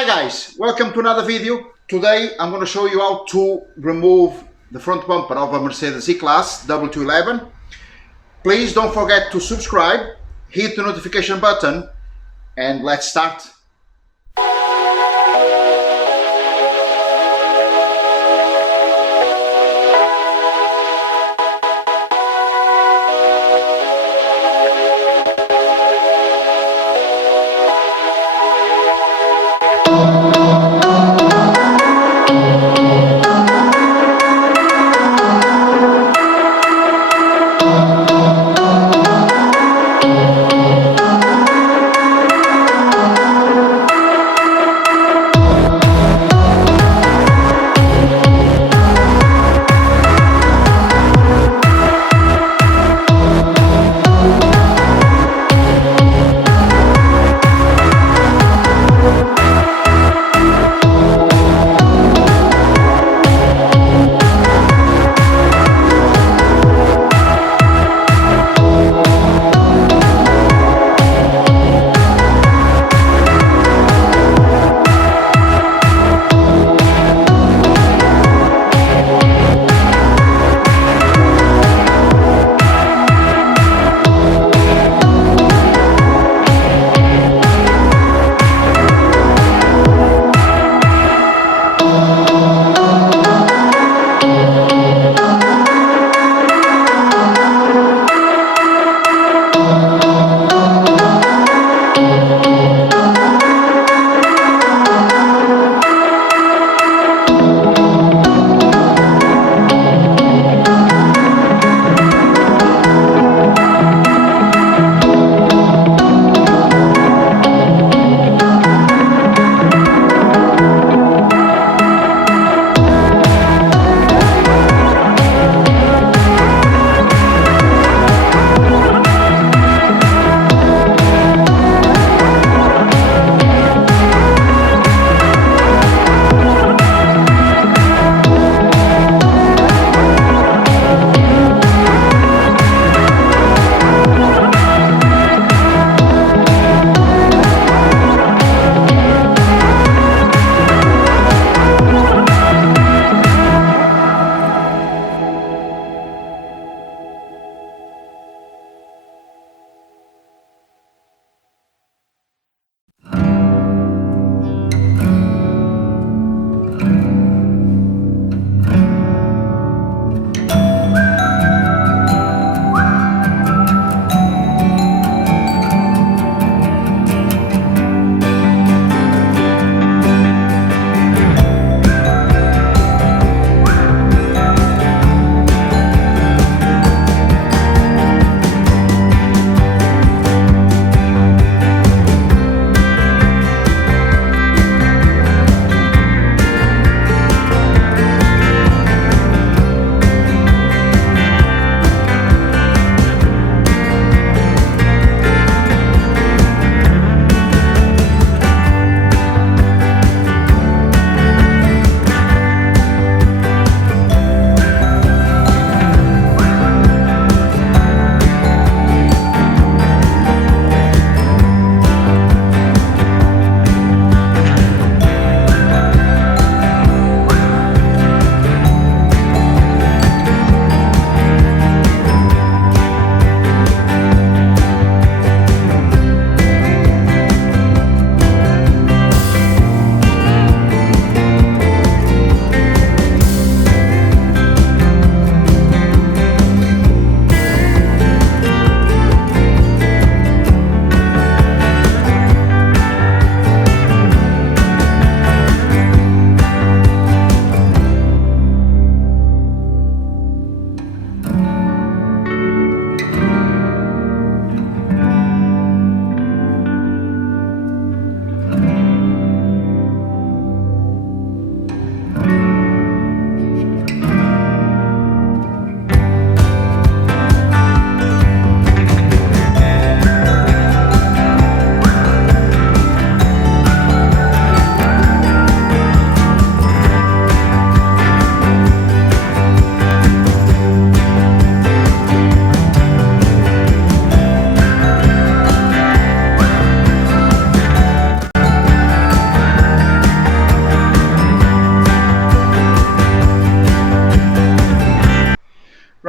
Hi guys, welcome to another video. Today I'm going to show you how to remove the front bumper of a Mercedes E Class W211. Please don't forget to subscribe, hit the notification button, and let's start.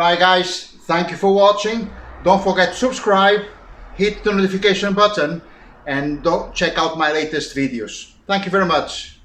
Right guys, thank you for watching. Don't forget to subscribe, hit the notification button, and don't check out my latest videos. Thank you very much.